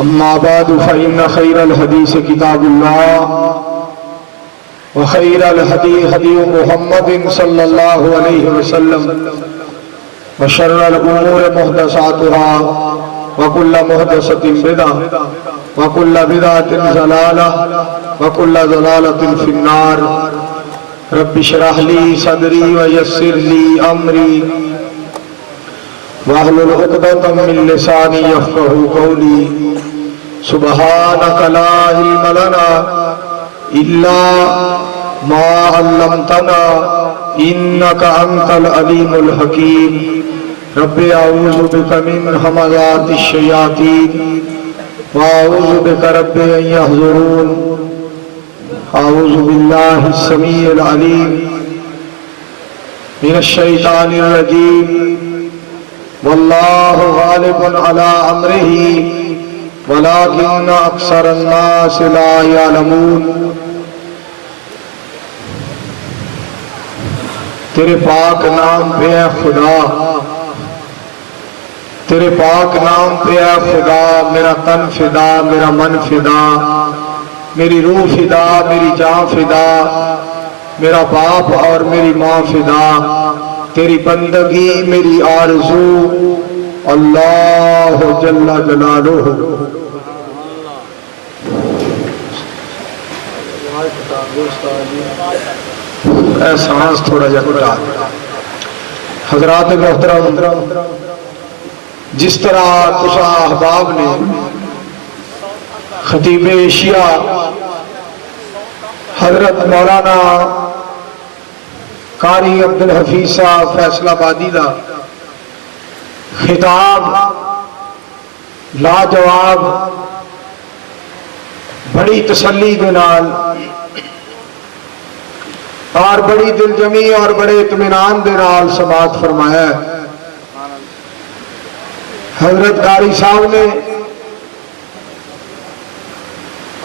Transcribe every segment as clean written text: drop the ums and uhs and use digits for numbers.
أما بعد فإن خير الحديث كتاب الله وخير الهدي هدي محمد صلى الله عليه وسلم وشر الأمور محدثاتها وكل محدثة بدعة وكل بدعة ضلالة وكل ضلالة في النار. رب اشرح لي صدري ويسر لي أمري واحلل عقدة من لساني يفقهوا قولي. سبحانك لا علم لنا إلا ما علمتنا إنك أنت العليم الحكيم. رب أعوذ بك من همزات الشياطين وأعوذ بك رب أن يحضرون. أعوذ بالله السميع العليم من الشيطان الرجيم. والله غالب على أمره ولكن أكثر الناس لا يعلمون. تیرے پاک نام پہ اے خدا، تیرے پاک نام پہ اے خدا میرا تن فدا، میرا من فدا، میری روح فدا، میری جان فدا، میرا باپ اور میری ماں فدا، تیری بندگی میری آرزو اللہ جل جلالہ. اے سانس تھوڑا جا کٹا. حضرات محترم، جس طرح تسا احباب نے خطیب ایشیا حضرت مولانا قاری عبدالحفیظ صاحب فیصل آبادی دا خطاب لاجواب بڑی تسلی دے نال اور بڑی دل جمی اور بڑے اطمینان دے نال سماعت فرمایا ہے. حضرت قاری صاحب نے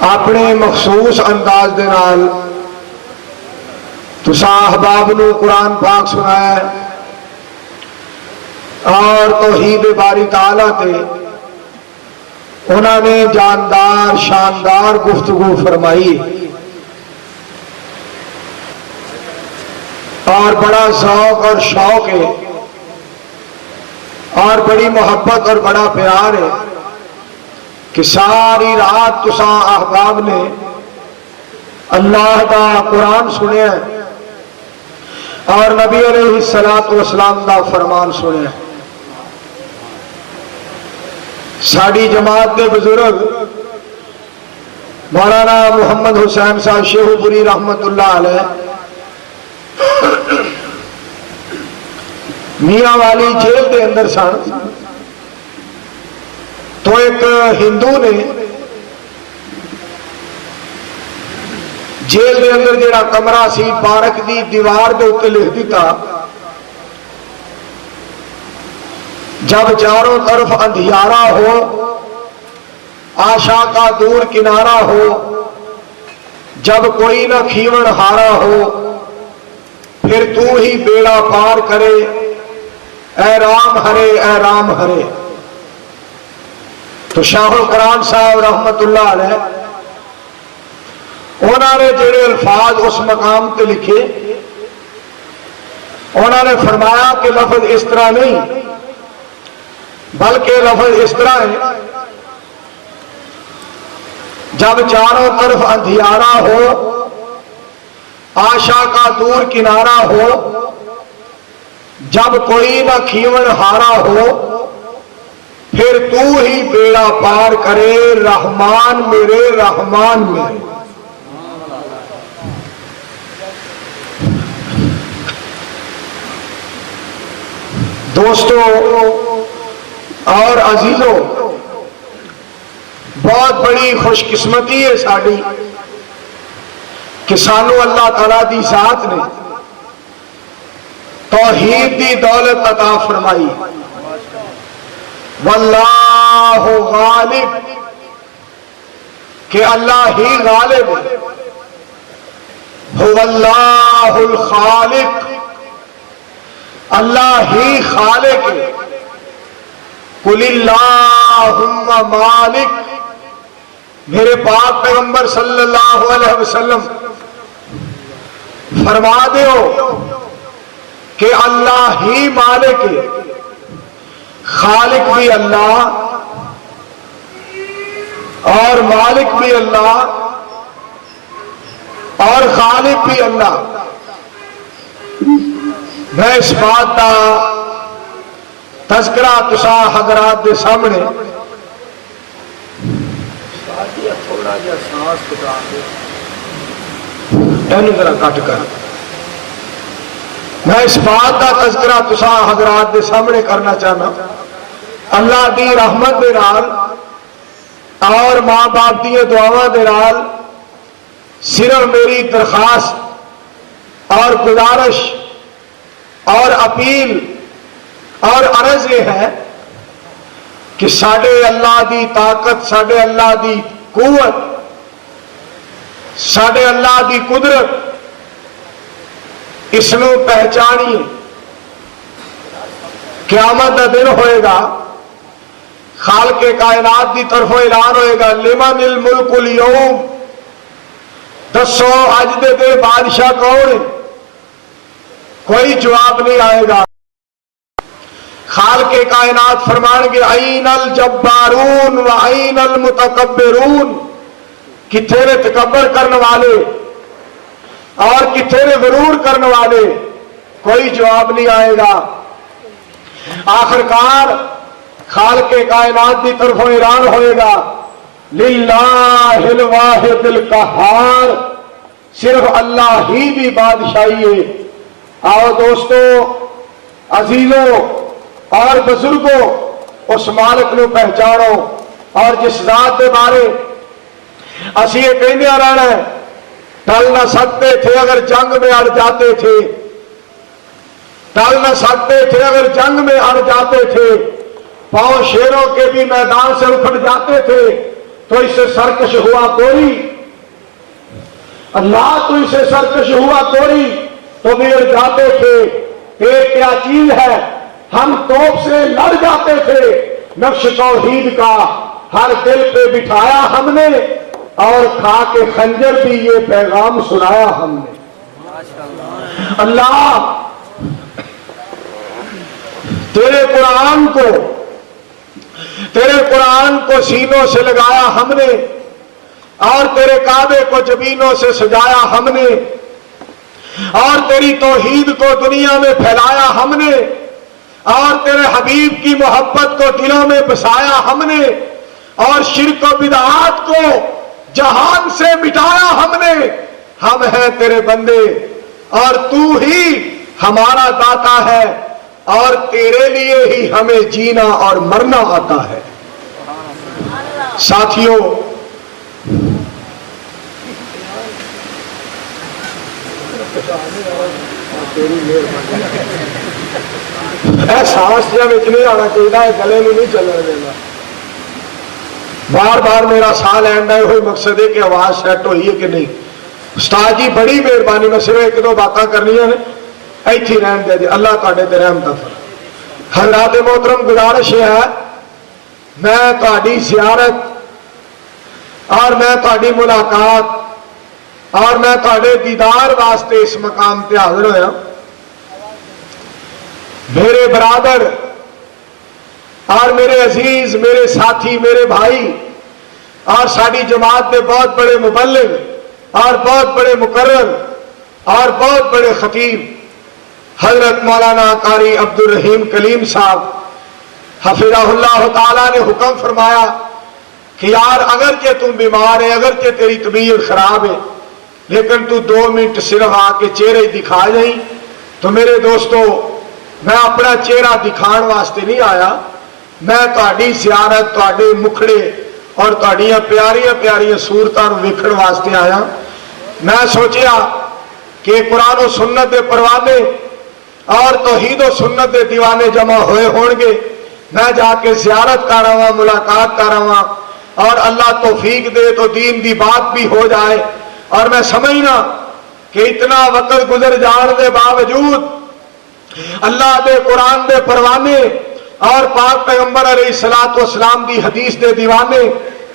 اپنے مخصوص انداز دے نال تسا احباب نو قرآن پاک سنایا ہے اور توحید باری تعالیٰ تے انہوں نے جاندار شاندار گفتگو فرمائی اور بڑا ذوق اور شوق ہے اور بڑی محبت اور بڑا پیار ہے کہ ساری رات تسا احباب نے اللہ دا قرآن سنیا ہے اور نبی علیہ السلام دا فرمان سنیا ہے. ساڑی جماعت دے بزرگ مولانا محمد حسین صاحب شیخو پوری رحمت اللہ علیہ میاں والی جیل دے اندر سن تو ایک ہندو نے جیل دے اندر جڑا کمرہ سی پارک دی دیوار دے اوتے لکھ دیتا جب چاروں طرف اندھیارا ہو آشا کا دور کنارہ ہو جب کوئی نہ کھیون ہارا ہو پھر تو ہی بیڑا پار کرے اے رام ہرے اے رام ہرے. تو شاہ القرآن صاحب رحمت اللہ علیہ انہوں نے جڑے الفاظ اس مقام تے لکھے انہوں نے فرمایا کہ لفظ اس طرح نہیں بلکہ لفظ اس طرح ہے جب چاروں طرف اندھیارا ہو آشا کا دور کنارہ ہو جب کوئی نہ کھیون ہارا ہو پھر تو ہی بیڑا پار کرے رحمان میرے رحمان میرے. دوستو اور عزیزوں، بہت بڑی خوش قسمتی ہے ساڑی کہ سانو اللہ تعالیٰ دی ذات نے توحید دی دولت عطا فرمائی. واللہ غالب، کہ اللہ ہی غالب ہے. هو اللہ الخالق، اللہ ہی خالق ہے. قل اللہم مالک میرے پاک پیغمبر صلی اللہ علیہ وسلم فرما دیو کہ اللہ ہی مالک ہے، خالق بھی اللہ اور مالک بھی اللہ اور خالق بھی اللہ۔ میں اس بات کا تذکرہ تسا حضرات دے سامنے تھوڑا جا سانس بتا دے ذرا کٹ کر، میں اس بات کا تذکرہ تسا حضرات دے سامنے کرنا چاہنا۔ اللہ دی رحمت دے نال اور ماں باپ دی دعاواں دے نال صرف میری درخواست اور گزارش اور اپیل اور عرض یہ ہے کہ ساڈے اللہ دی طاقت، ساڈے اللہ دی قوت، ساڈے اللہ دی قدرت اس نو پہچانیے۔ قیامت دا دن ہوئے گا، خالق کائنات دی طرف اعلان ہوئے گا لمن الملک اليوم، دسو اج دے دن بادشاہ کون ہے؟ کوئی جواب نہیں آئے گا۔ خالق کائنات فرمان گے این الجبارون و این المتکبرون، کتھے نے تکبر کرنے والے اور کتھے نے غرور کرنے والے؟ کوئی جواب نہیں آئے گا۔ آخرکار خالق کائنات کی طرف اعلان ہوئے گا للہ الواحد القہار، صرف اللہ ہی بھی بادشاہی ہے۔ آؤ دوستو، عزیزوں اور بزرگوں، اس مالک نو پہچانو اور جس ذات کے بارے اسی یہ کہنے رہنا ہے ٹل نہ سکتے تھے اگر جنگ میں اڑ جاتے تھے، ٹل نہ سکتے تھے اگر جنگ میں اڑ جاتے تھے، پاؤں شیروں کے بھی میدان سے اکھڑ جاتے تھے، تو اس سے سرکش ہوا کوئی؟ اللہ تو اسے سرکش ہوا کوئی تو بھی اڑ جاتے تھے۔ پیٹ کیا چیز ہے؟ ہم توپ سے لڑ جاتے تھے، نقش توحید کا ہر دل پہ بٹھایا ہم نے، اور کھا کے خنجر بھی یہ پیغام سنایا ہم نے۔ اللہ تیرے قرآن کو سینوں سے لگایا ہم نے، اور تیرے کعبے کو جبینوں سے سجایا ہم نے، اور تیری توحید کو دنیا میں پھیلایا ہم نے، اور تیرے حبیب کی محبت کو دلوں میں بسایا ہم نے، اور شرک و بدعات کو جہان سے مٹایا ہم نے۔ ہم ہیں تیرے بندے اور تو ہی ہمارا داتا ہے، اور تیرے لیے ہی ہمیں جینا اور مرنا آتا ہے۔ ساتھیوں، احساس جب اتنے آنا چاہیے، گلے میں نہیں چلنا دینا۔ بار بار میرا سال اینڈ ہے، ہوئی مقصد ہے کہ آواز سیٹ ہوئی ہے کہ نہیں۔ استاد جی بڑی مہربانی، میں صرف ایک دو باتیں کرنی ہیں، ایتھی رہن دے دے، اللہ تعالی تے رحمت فرمائے۔ حضرات محترم، گزارش یہ ہے میں تہاڈی زیارت اور میں تہاڈی ملاقات اور میں تہاڈے دیدار واسطے اس مقام تے حاضر ہویا۔ میرے برادر اور میرے عزیز، میرے ساتھی، میرے بھائی اور ساری جماعت کے بہت بڑے مبلغ اور بہت بڑے مقرر اور بہت بڑے خطیب حضرت مولانا قاری عبد الرحیم کلیم صاحب حفظہ اللہ تعالیٰ نے حکم فرمایا کہ یار اگرچہ تم بیمار ہے، اگرچہ تیری طبیعت خراب ہے، لیکن تو 2 منٹ صرف آ کے چہرے دکھا جائیں۔ تو میرے دوستو، میں اپنا چہرہ دکھان واسطے نہیں آیا، میں تہاڈی زیارت، تہاڈے مکھڑے اور تہاڈیاں پیاریاں پیاریاں صورتاں نوں ویکھن واسطے آیا۔ میں سوچیا کہ قرآن و سنت دے پروانے اور توحید و سنت دے دیوانے جمع ہوئے ہون گے، میں جا کے زیارت کر رہا، ملاقات کر رہا، اور اللہ توفیق دے تو دین دی بات بھی ہو جائے۔ اور میں سمجھنا کہ اتنا وقت گزر جان دے باوجود اللہ دے قرآن دے پروانے اور پاک پیغمبر علیہ الصلوۃ والسلام دی حدیث دے دیوانے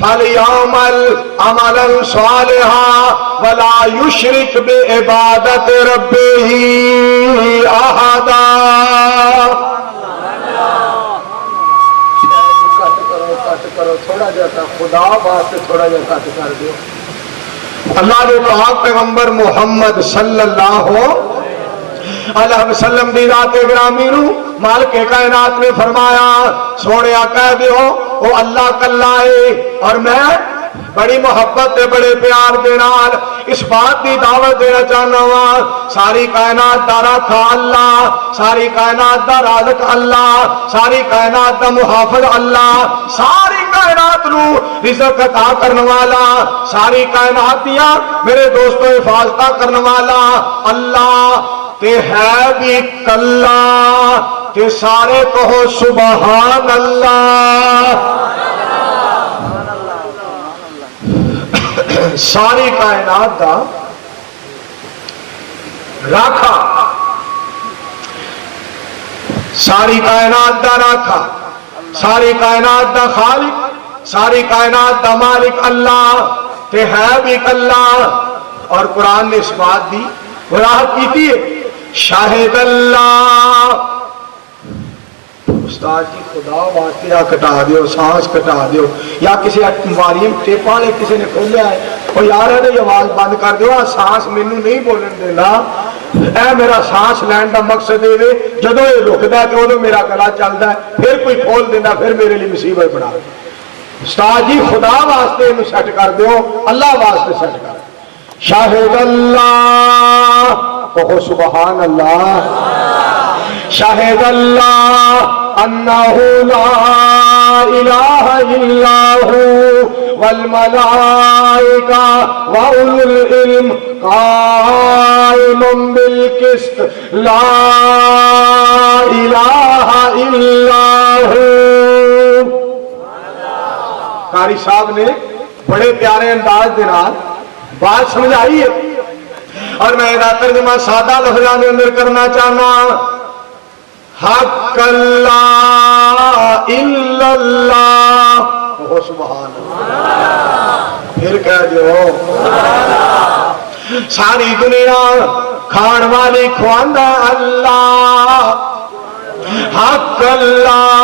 فلیعمل عملا صالحا ولا یشرک بعبادت ربہ احدا۔ تھوڑا جا خدا واسطے تھوڑا جا کٹ کر دو۔ اللہ نے پاک پیغمبر محمد صلی اللہ علیہ وسلم دی ذات گرامی نو مالک کائنات نے فرمایا سونیا کہہ دیو او اللہ کلا ہے، اور میں بڑی محبت تے بڑے پیار دے نال اس بات دی دعوت دینا چاہنا وا ساری کائنات دا راکھا اللہ، ساری کائنات دا رازق اللہ، ساری کائنات دا محافظ اللہ، ساری کائنات نو رزق عطا کرنے والا، ساری کائنات دیاں میرے دوستو حفاظت کرنے والا اللہ تے ہے بھی کلا تے سارے کہو سبحان اللہ۔ ساری کائنات دا راکھا، ساری کائنات دا راکھا، ساری کائنات دا خالق، ساری کائنات دا مالک اللہ تے ہے بھی اللہ۔ اور قرآن نے اس بات دی وضاحت کی تھی شاہد اللہ۔ استاد جی خدا واسطے یا کٹا دیو، سانس کٹا دیو، یا کسی موالیم ٹیپا نے کسی نے کھولیا ہے وہ یار ہے یہ آواز بند کر دیو، سانس مینو نہیں بولن دینا، اے میرا سانس لین دا مقصد ہے جدو یہ رکدا ہے تو ادو میرا گلا چلتا ہے، پھر کوئی کھول دینا پھر میرے لیے مصیبت بنا۔ استاد جی خدا واسطے انہوں سیٹ کر دیو، اللہ واسطے سیٹ کر۔ شاہد اللہ، کہو سبحان اللہ۔ شاہد اللہ انہ لا الہ الا ہو والملائکہ واولو العلم قائم بالقسط لا الہ الا ہو۔ قاری صاحب نے بڑے پیارے انداز دے نال بات سمجھائی ہے، اور میں یہ ترجمہ سادہ لفظوں کے اندر کرنا چاہنا۔ حق اللہ الا اللہ، وہ سبحان اللہ، پھر کہہ دو ساری دنیا کھان والی کھواندا اللہ، حق اللہ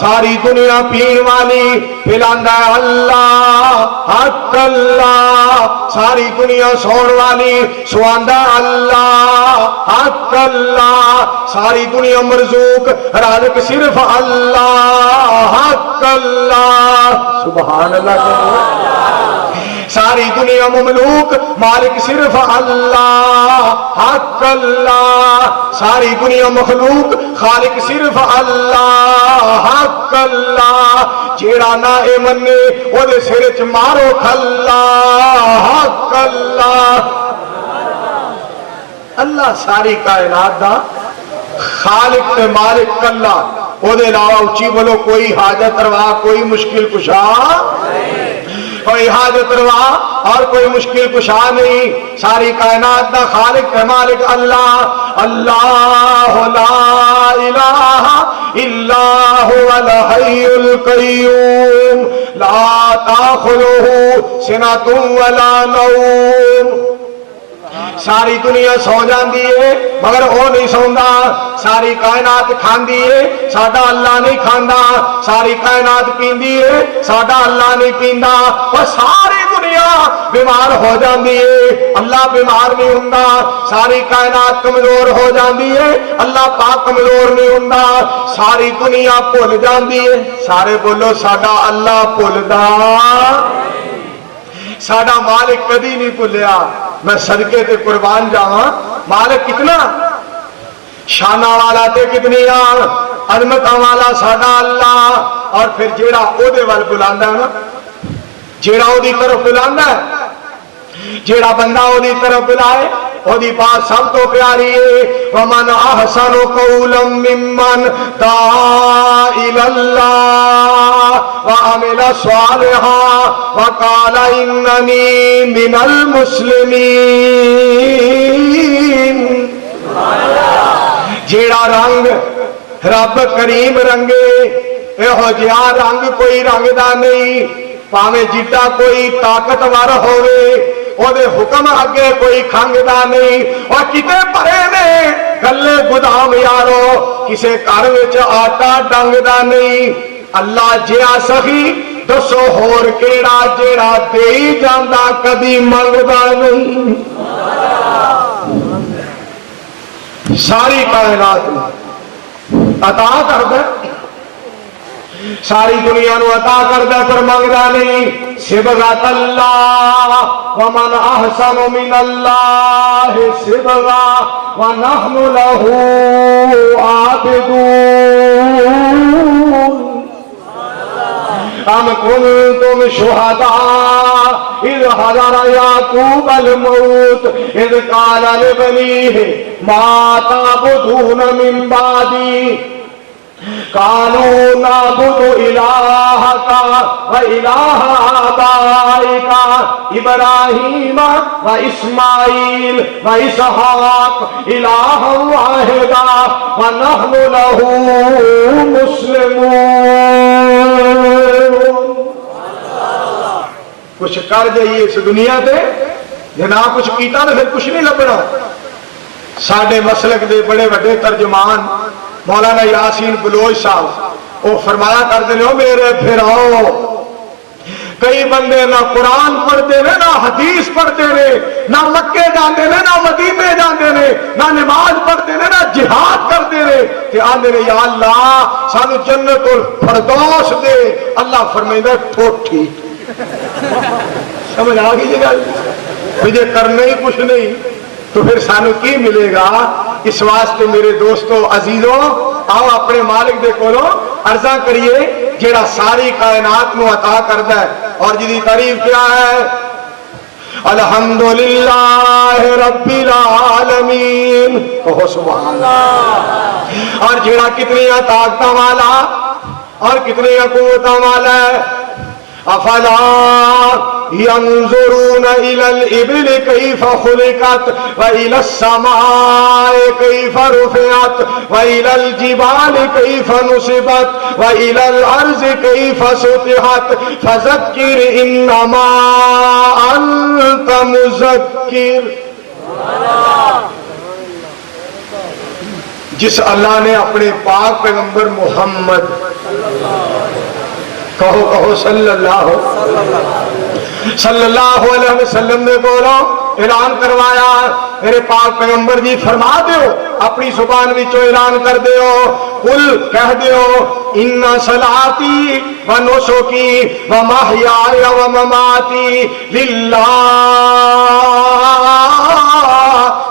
ساری دنیا پین والی پلاندا اللہ، حق اللہ ساری دنیا سون والی سواندا اللہ، حق اللہ ساری دنیا مرزوق رازق صرف اللہ، حق اللہ سبحان اللہ۔ ساری دنیا مملوک مالک صرف اللہ، حق اللہ ساری دنیا مخلوق خالق صرف اللہ، حق اللہ جیڑا نہ اے منے او دے سر وچ مارو کھلا، حق اللہ۔ اللہ ساری کائنات دا خالق تے مالک کلا، او دے علاوہ اچھی بولو کوئی حاجت روا، کوئی مشکل کشا، کوئی حاجت روا اور کوئی مشکل کشا نہیں، ساری کائنات دا خالق ہے مالک اللہ۔ اللہ لا الہ الا هو الحی القیوم لا تاخذہ سنۃ ولا نوم۔ ساری دنیا سو جاندی ہے مگر وہ نہیں سوندا، ساری کائنات کھاندی ہے ساڈا اللہ نہیں کھاندا، ساری کائنات پیندی ہے ساڈا اللہ نہیں پیندا، اور ساری دنیا بیمار ہو جاندی ہے اللہ بیمار نہیں ہوندا، ساری کائنات کمزور ہو جاندی ہے اللہ پاک کمزور نہیں ہوندا، ساری دنیا بھول جاندی ہے، سارے بولو ساڈا اللہ بھولدا، ساڈا مالک کدی نہیں بھولیا۔ میں صدقے تے قربان جاواں، مالک کتنا شانہ والا تے کتنی عظمت والا ساڈا اللہ، اور پھر جیڑا او دے ول بلاندا ہے نا، جیڑا او دی طرف بلاندا ہے، جیڑا بندہ او دی طرف بلائے او دی بات سب تو پیاری ہے۔ ومن احسن قولا ممن دعا الی اللہ وعمل صالحا وقال اننی من المسلمین۔ جیڑا رنگ رب کریم رنگے، اہو جہا رنگ کوئی رنگ دا نہیں، ਭਾਵੇਂ ਜਿੱਡਾ ਕੋਈ ਤਾਕਤਵਰ ਹੋਵੇ ਉਹਦੇ ਹੁਕਮ ਅੱਗੇ ਕੋਈ ਖੰਗਦਾ ਨਹੀਂ। ਔਰ ਕਿਤੇ ਭਰੇ ਨੇ ਗੱਲੇ ਗੁਦਾਮ ਯਾਰੋ, ਕਿਸੇ ਘਰ ਵਿੱਚ ਆਟਾ ਡੰਗਦਾ ਨਹੀਂ। ਅੱਲਾ ਜਿਹਾ ਸਖੀ ਦੱਸੋ ਹੋਰ ਕਿਹੜਾ ਜਿਹੜਾ ਦੇਈ ਜਾਂਦਾ ਕਦੀ ਮੰਗਦਾ ਨਹੀਂ। ਸਾਰੀ ਕਾਇਨਾਤ ਨੂੰ عطا کردا, ساری دنیا نو عطا کردا پر منگدا نہیں. صبغۃ اللہ ومن احسن من اللہ صبغا ونحن له عابدون. ام کنتم شہداء اذ حضر یعقوب الموت اذ قال لبنیہ ما تعبدون من بعدی قالوا نعبد الہک والہ آبائک ابراہیم واسماعیل واسحاق الہا واحدا ونحن له مسلمون. کچھ کر جائیے اس دنیا تے جے نہ کچھ کیتا تو پھر کچھ نہیں لبنا. ساڈے مسلک دے بڑے بڑے ترجمان مولانا یاسین بلوچ صاحب وہ فرمایا کرتے ہیں میرے پھراؤ کئی بندے نہ قرآن پڑھتے ہیں نہ حدیث پڑھتے ہیں نہ مکے جاندے ہیں نہ مدینے جاندے ہیں نہ نماز پڑھتے ہیں نہ جہاد کرتے ہیں کہ آندے ہیں یا اللہ سانو جنت الفردوس دے. اللہ فرمائندا ٹھوٹھی سمجھ آ گئی جی گل. مجھے کرنا ہی کچھ نہیں تو پھر سانو کی ملے گا. اس واسطے میرے دوستو عزیزوں آؤ اپنے مالک دے کولوں عرضاں کریے جیڑا ساری کائنات نو عطا کردا ہے اور جدی تعریف کیا ہے الحمدللہ رب العالمین. کہو سبحان اللہ. اور جیڑا کتنی طاقتاں والا اور کتنی قوتاں والا ہے. افلا ينظرون الى الابل كيف خلقت والى السماء كيف رفعت والى الجبال كيف نصبت والى الارض كيف سطحت فذكر انما انت مذكر. جس اللہ نے اپنے پاک پیغمبر محمد کہو صلی اللہ علیہ وسلم نے بولو اعلان کروایا میرے پاک پیغمبر جی فرما دیو اپنی زبان وچوں اعلان کر دیو قل کہہ دیو ان صلاتی و نسکی و محیای و مماتی للہ.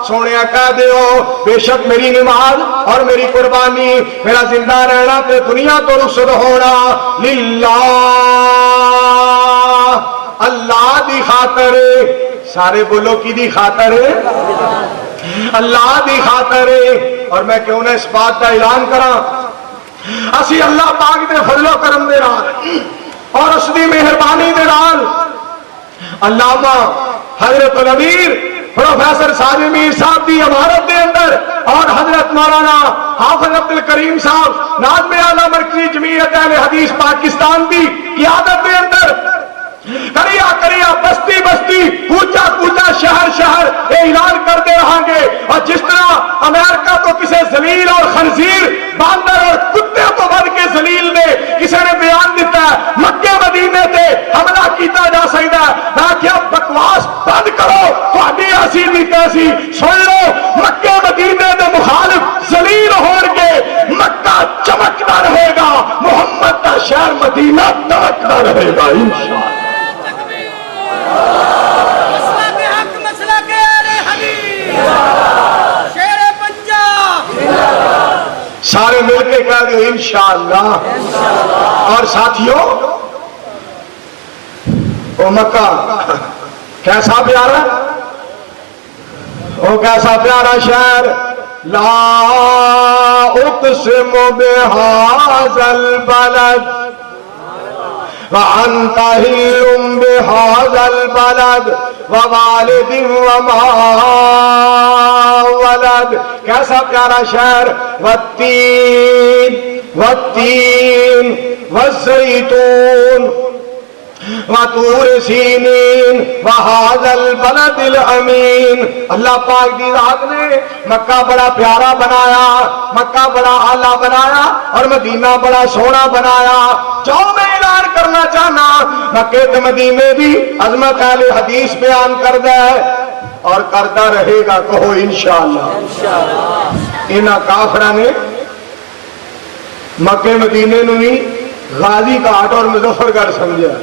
سونیا کہہ دیو بے شک میری نماز اور میری قربانی میرا زندہ رہنا تے دنیا تو رخصت ہونا للہ اللہ دی خاطر. سارے بولو کی دی خاطر اللہ دی خاطر. اور میں کیوں نہ اس بات کا اعلان کراں اسی اللہ پاک دے فضل و کرم دے نال اور اس دی مہربانی دے نال علامہ حضرت الامیر پروفیسر ساجد میر صاحب دی عمارت دے اندر اور حضرت مولانا حافظ عبد الکریم صاحب ناظم اعلیٰ مرکزی جمعیت اہل حدیث پاکستان دی قیادت دے اندر کریا کریا بستی بستی کوچا کوچا شہر شہر اعلان کرتے رہاں گے. اور جس طرح امریکہ تو کسی ذلیل اور خنزیر باندر اور کتے کو بن کے ذلیل نے کسی نے بیان دیتا ہے مکے مدینے تے حملہ کیتا جا سکتا ہے. نہ کیا بکواس بند کرو تہاڈی ایسی نہیں تیسی سن لو مکے مدینے دے مخالف ذلیل ہون گے مکہ چمکتا رہے گا محمد کا شہر مدینہ دمکتا رہے گا انشاءاللہ. سارے مل کے کہہ دو انشاءاللہ. اور ساتھیوں وہ مکہ کیسا پیارا وہ کیسا پیارا شہر. لا اقسم بهذا البلد وانت حل بهذا البلد ووالد وما ولد. کیسا پیارا شہر. والتین والزیتون وَطُورِ سِینِین وَهَذَا الْبَلَدِ الْأَمِین۔ اللہ پاک دی ذات نے مکہ بڑا پیارا بنایا، مکہ بڑا اعلیٰ بنایا اور مدینہ بڑا سونا بنایا۔ جو میں اعلان کرنا چاہنا مکہ تے مدینے دی عظمت اہل حدیث بیان کردہ ہے اور کرتا رہے گا، کہو انشاءاللہ۔ انہاں کافراں نے مکہ مدینے نو بھی غازی گھاٹ اور مظفر گڑھ سمجھا۔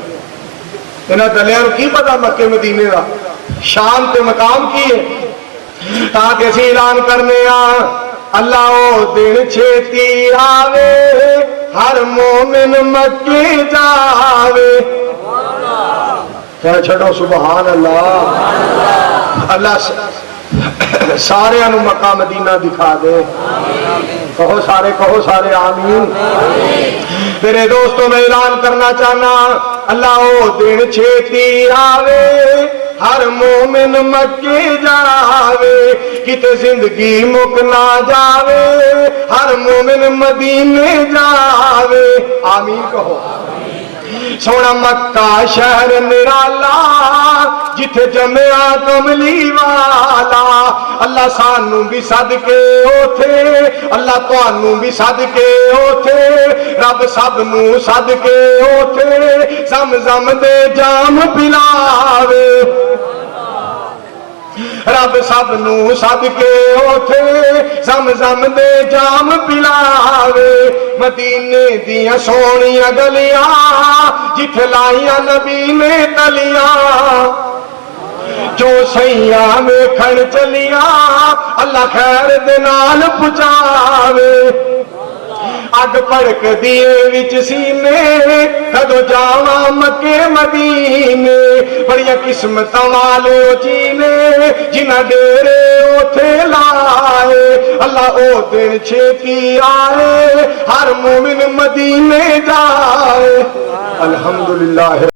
انہاں دلیاں کی پتا مکہ مدینے دا شان تے مقام کی ہے، تاکہ اسی اعلان کرنے اللہ او دن چھیتی آوے ہر مومن مکے جاوے۔ کہہ چھڑو سبحان اللہ۔ اللہ سارے انو مکہ مدینہ دکھا دے، کہو سارے آمین۔ میرے دوستوں میں اعلان کرنا چاہنا اللہ او دن چھیتی آوے ہر مومن مکے جاوے، کتے زندگی مک نہ جاوے ہر مومن مدینے جاوے، آمین کہو۔ سونا مکہ شہر نرالا جتھے جمعہ کملی والا، اللہ سانوں بھی صدقے اوتھے اللہ توانوں بھی صدقے اوتھے، رب سب نوں صدقے اوتھے زمزم دے جام پلاوے، رب سب نوں صدقے اوتھے زمزم دے جام پلاوے۔ مدینے دیاں سونیاں گلیاں جتھے لائیاں نبی نے تلیاں، جو سیاں ویکھن چلیاں اللہ خیر دے نال پہنچاوے۔ اگ پڑک دیے وچ سینے کدو جاواں مکے مدینے، بڑیاں قسمتاں والے جینے جنہاں ڈیرے اوتھے لائے، اللہ او دن چھیتی آئے ہر مومن مدینے جائے۔ الحمدللہ۔